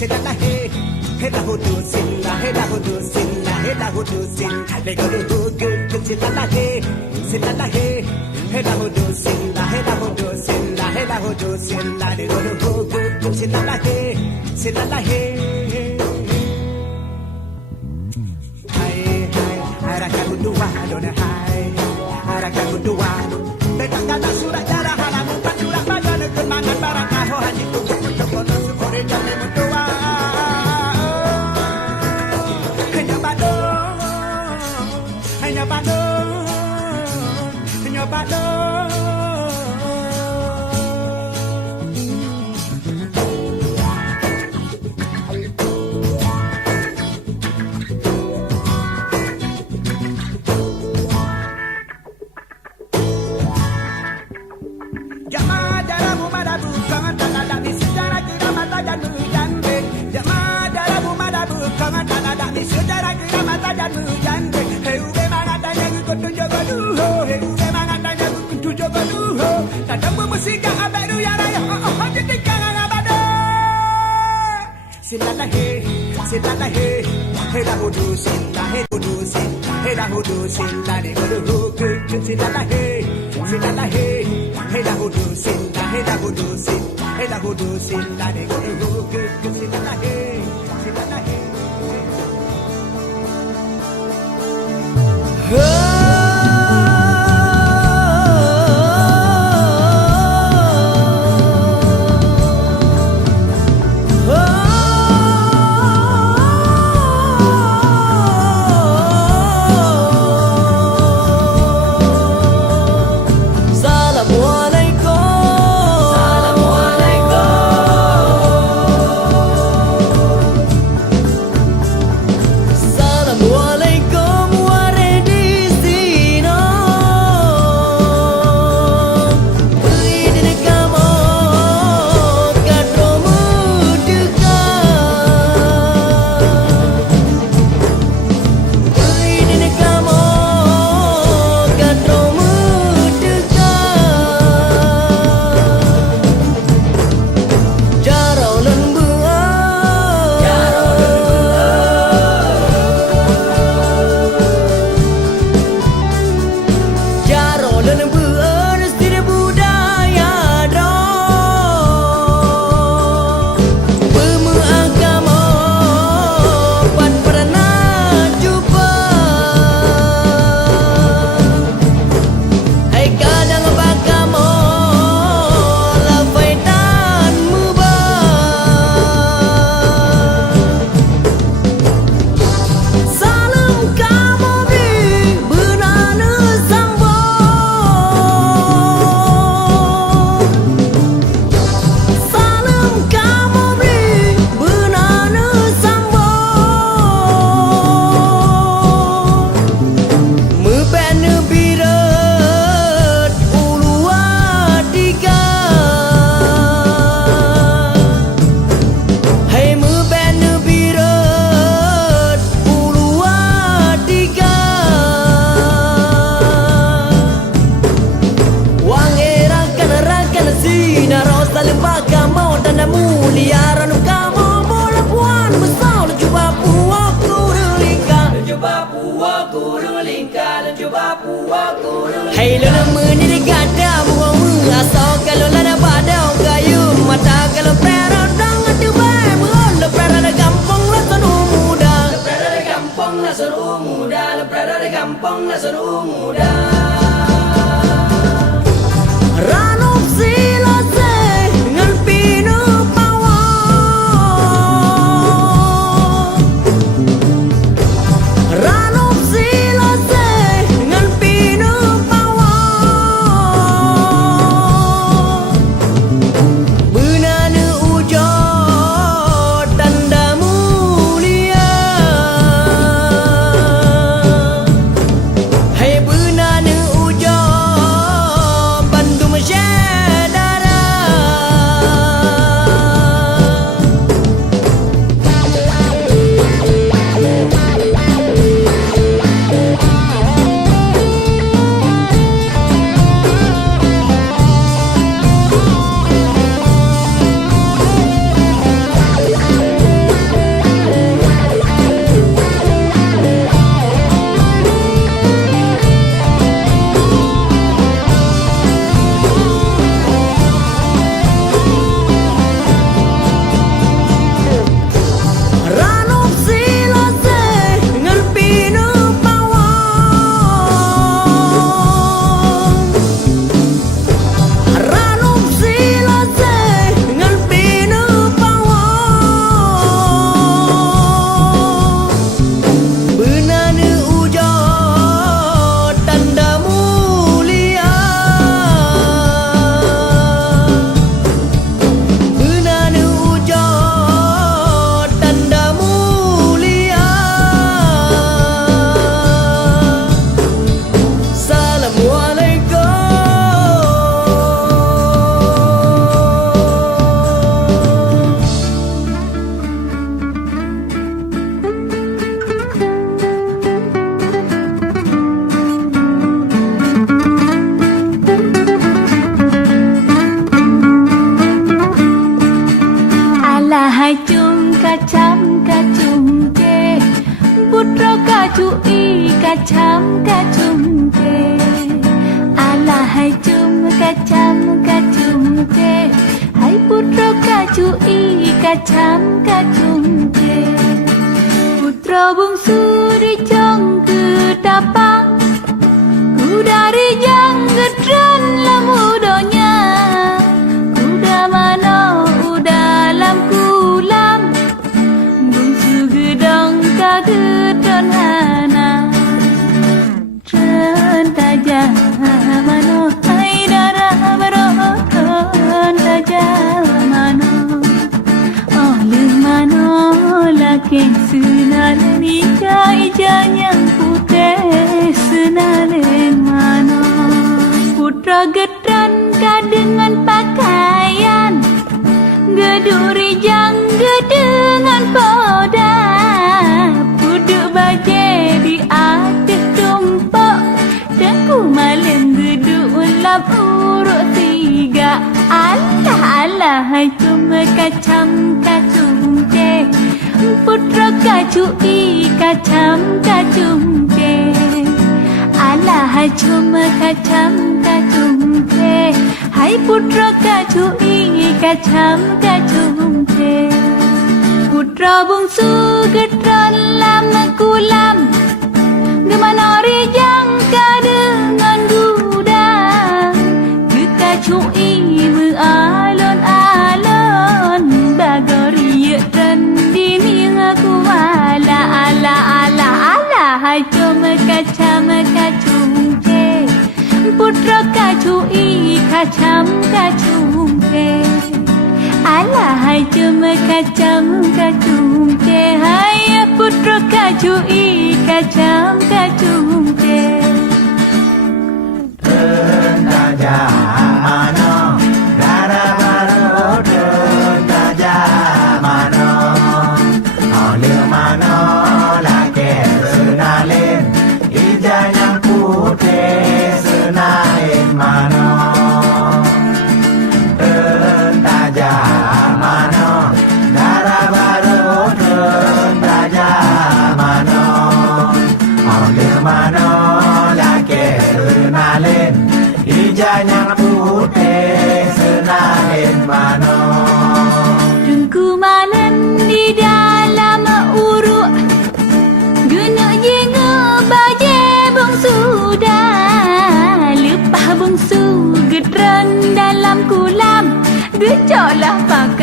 silla he, he la ho do silla, he la ho do silla, he la ho do silla. Le go do good, silla he, he la ho do silla, he la ho do silla, he la ho do silla. Le go do good, silla he. Hai hai, araka gudua, dona hai, araka gudua. Bedak kata surat darah halamu tak surat badan kemangan barakah haji tubuh kono sukore jame mutua. Hanya badon, hanya badon, hanya badon. Silla he, he la ho do silla, he ho do silla, he la ho do silla, he go do good. Silla he, he la ho do silla, he la ho do silla, he la ho do silla, he go do good. Silla he. Hey luna muni di gada buang mu asal kalau lada badau kayu mata kalau pera dang atu bae buang le pera de kampung la sanu muda le pera de kampung la sanu muda le pera de kampung la sanu muda Ranop sila se ngan pinu pawa Ranop sila se ngan pinu pawa Bunanu ujo tanda mulia Hey bunanu ujo bantu masyarakat kacam kacumte ala hai cum kacam kacumte hai putra kacui kacam kacumte putra bungsu dijong ketapang kuda rijang gedran lamudonya kuda mana udalam kulam bungsu gedang kagedon hana Rentaja mano hai darah beroton taja mano oleh mano laki senalen ija yang putih senalen mano putra gedran kadengan pakaian geduri jang gedengan poda puduk baje di atas tumpuk dan ku malam geduk ulap urut tiga alah alah hai cuma kacam kacumte putra kacui kacam kacumte alah hai cuma kacam kacumte hai putra kacui kacam kacumte putra bungsu gedran lama kulam gemana rijang kadengan guda kekacui alon-alon bagori rendi aku ala ala ala ala hai cuma kacam kacumte putra kacui kacam kacumte ala hai cuma kacam kacumte hai putra kacui kacam kacumte Rentaja mano darah beroton taja mano oleh mano laki senalen ija yang putih senalen mano Rentaja mano darah beroton taja mano oleh mano laki senalen ija yang putih senalen mano Tunggu malam di dalam uruk guna jenga baje bungsu dah lepah bungsu gedran dalam kulam gejolak pak